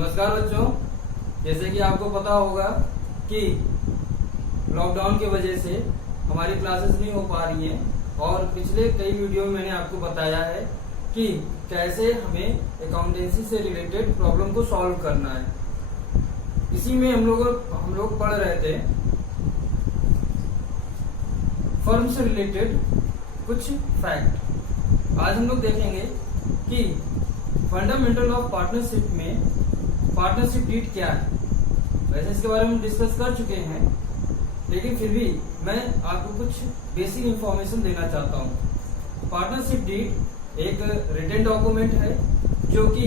नमस्कार बच्चों, जैसे कि आपको पता होगा कि लॉकडाउन की वजह से हमारी क्लासेस नहीं हो पा रही हैं और पिछले कई वीडियो में मैंने आपको बताया है कि कैसे हमें अकाउंटेंसी से रिलेटेड प्रॉब्लम को सॉल्व करना है। इसी में हम लोग पढ़ रहे थे फर्म से रिलेटेड कुछ फैक्ट। आज हम लोग देखेंगे कि फंडामेंटल ऑफ पार्टनरशिप में पार्टनरशिप डीड क्या है। वैसे इसके बारे में डिस्कस कर चुके हैं, लेकिन फिर भी मैं आपको कुछ बेसिक इंफॉर्मेशन देना चाहता हूँ। पार्टनरशिप डीड एक रिटन डॉक्यूमेंट है जो कि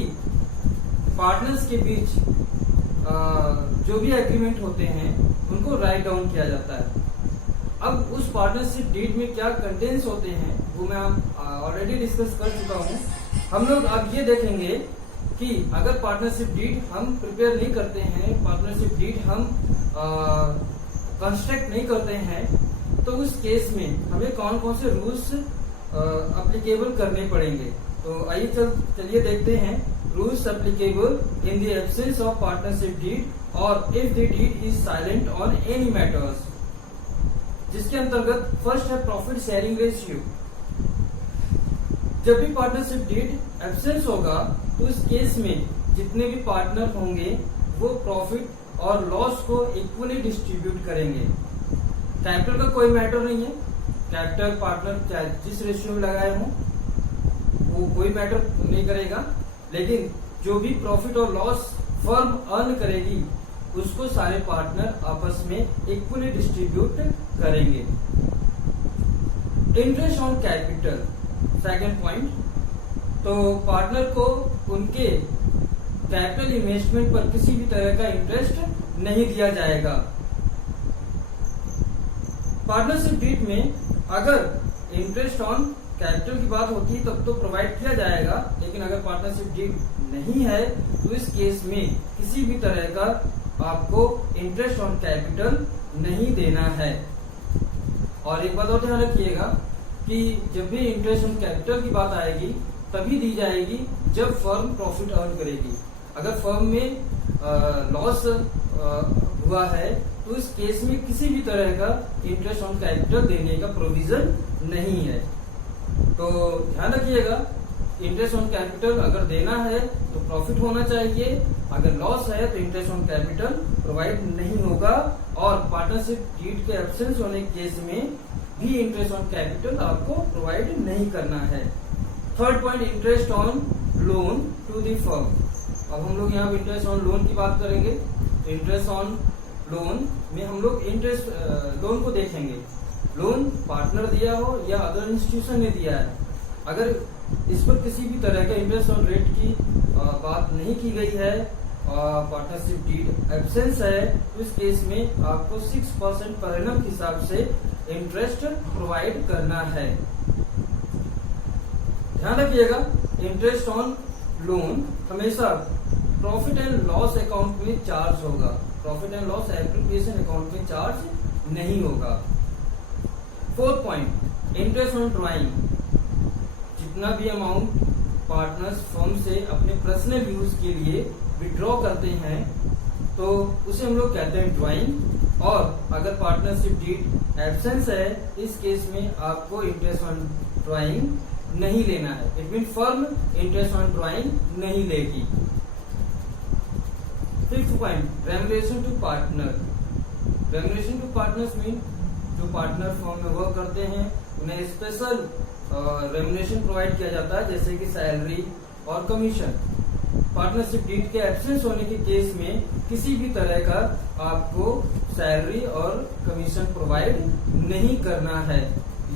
पार्टनर्स के बीच जो भी एग्रीमेंट होते हैं उनको राइट डाउन किया जाता है। अब उस पार्टनरशिप डीड में क्या कंटेंट्स होते हैं वो मैं ऑलरेडी डिस्कस कर चुका हूँ। हम लोग अब ये देखेंगे कि अगर पार्टनरशिप डीड हम प्रिपेयर नहीं करते हैं, पार्टनरशिप डीड हम कंस्ट्रक्ट नहीं करते हैं, तो उस केस में हमें कौन कौन से रूल्स अप्लीकेबल करने पड़ेंगे। तो आइए चलिए देखते हैं rules applicable in the absence of partnership deed और if the deed is silent on any matters. जिसके अंतर्गत फर्स्ट है प्रॉफिट शेयरिंग रेशियो। जब भी पार्टनरशिप डीड एब्सेंस होगा तो इस केस में जितने भी पार्टनर होंगे वो प्रॉफिट और लॉस को इक्वली डिस्ट्रीब्यूट करेंगे। कैपिटल का कोई मैटर नहीं है, कैपिटल पार्टनर जिस रेशियो में लगाए हों वो कोई मैटर नहीं करेगा, लेकिन जो भी प्रॉफिट और लॉस फर्म अर्न करेगी उसको सारे पार्टनर आपस में इक्वली डिस्ट्रीब्यूट करेंगे। Interest on capital second point, तो पार्टनर को उनके कैपिटल इन्वेस्टमेंट पर किसी भी तरह का इंटरेस्ट नहीं दिया जाएगा। पार्टनरशिप डीड में अगर इंटरेस्ट ऑन कैपिटल की बात होती है तब तो प्रोवाइड किया जाएगा, लेकिन अगर पार्टनरशिप डीड नहीं है तो इस केस में किसी भी तरह का आपको इंटरेस्ट ऑन कैपिटल नहीं देना है। और एक बात और ध्यान रखिएगा कि जब भी इंटरेस्ट ऑन कैपिटल की बात आएगी तभी दी जाएगी जब फर्म प्रॉफिट अर्न करेगी। अगर फर्म में लॉस हुआ है तो इस केस में किसी भी तरह का इंटरेस्ट ऑन कैपिटल देने का प्रोविजन नहीं है। तो ध्यान रखिएगा, इंटरेस्ट ऑन कैपिटल अगर देना है तो प्रॉफिट होना चाहिए, अगर लॉस है तो इंटरेस्ट ऑन कैपिटल प्रोवाइड नहीं होगा। और पार्टनरशिप डीड के एब्सेंस होने के केस में भी इंटरेस्ट ऑन कैपिटल आपको प्रोवाइड नहीं करना है। Third point, interest on loan to the firm. अब हम लोग यहाँ इंटरेस्ट ऑन लोन की बात करेंगे। तो इंटरेस्ट ऑन लोन में हम लोग इंटरेस्ट लोन को देखेंगे। लोन पार्टनर दिया हो या अदर इंस्टीट्यूशन ने दिया है, अगर इस पर किसी भी तरह का इंटरेस्ट ऑन रेट की बात नहीं की गई है और पार्टनरशिप डीड एब्सेंस है तो इस केस में आपको 6% पर एनम के हिसाब से इंटरेस्ट प्रोवाइड करना है। ध्यान रखिएगा, इंटरेस्ट ऑन लोन हमेशा प्रॉफिट एंड लॉस अकाउंट में चार्ज होगा, profit and loss application account में चार्ज नहीं होगा। Fourth point, interest on drawing. जितना भी अमाउंट पार्टनर्स फर्म से अपने पर्सनल यूज के लिए विड्रॉ करते हैं तो उसे हम लोग कहते हैं ड्राइंग। और अगर पार्टनरशिप डीड एब्सेंस है इस केस में आपको इंटरेस्ट ऑन ड्राइंग नहीं लेना है। It mean firm interest on drawing नहीं लेगी। Fifth point, remuneration to partner. Remuneration to partners mean जो पार्टनर फर्म में वर्क करते हैं उन्हें स्पेशल रेम्युनरेशन प्रोवाइड किया जाता है, जैसे कि सैलरी और कमीशन। पार्टनरशिप डीड के एब्सेंस होने के केस में किसी भी तरह का आपको सैलरी और कमीशन प्रोवाइड नहीं करना है।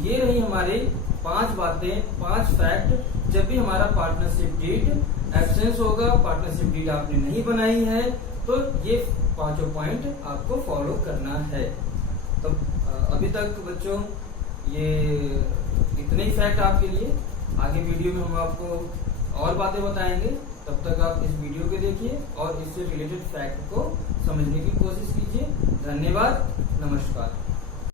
ये रही हमारी 5 बातें, 5 फैक्ट। जब भी हमारा पार्टनरशिप डीड एब्सेंस होगा, पार्टनरशिप डीड आपने नहीं बनाई है, तो ये 5 पॉइंट आपको फॉलो करना है। तो अभी तक बच्चों ये इतने ही फैक्ट आपके लिए। आगे वीडियो में हम आपको और बातें बताएंगे, तब तक आप इस वीडियो को देखिए और इससे रिलेटेड फैक्ट को समझने की कोशिश कीजिए। धन्यवाद, नमस्कार।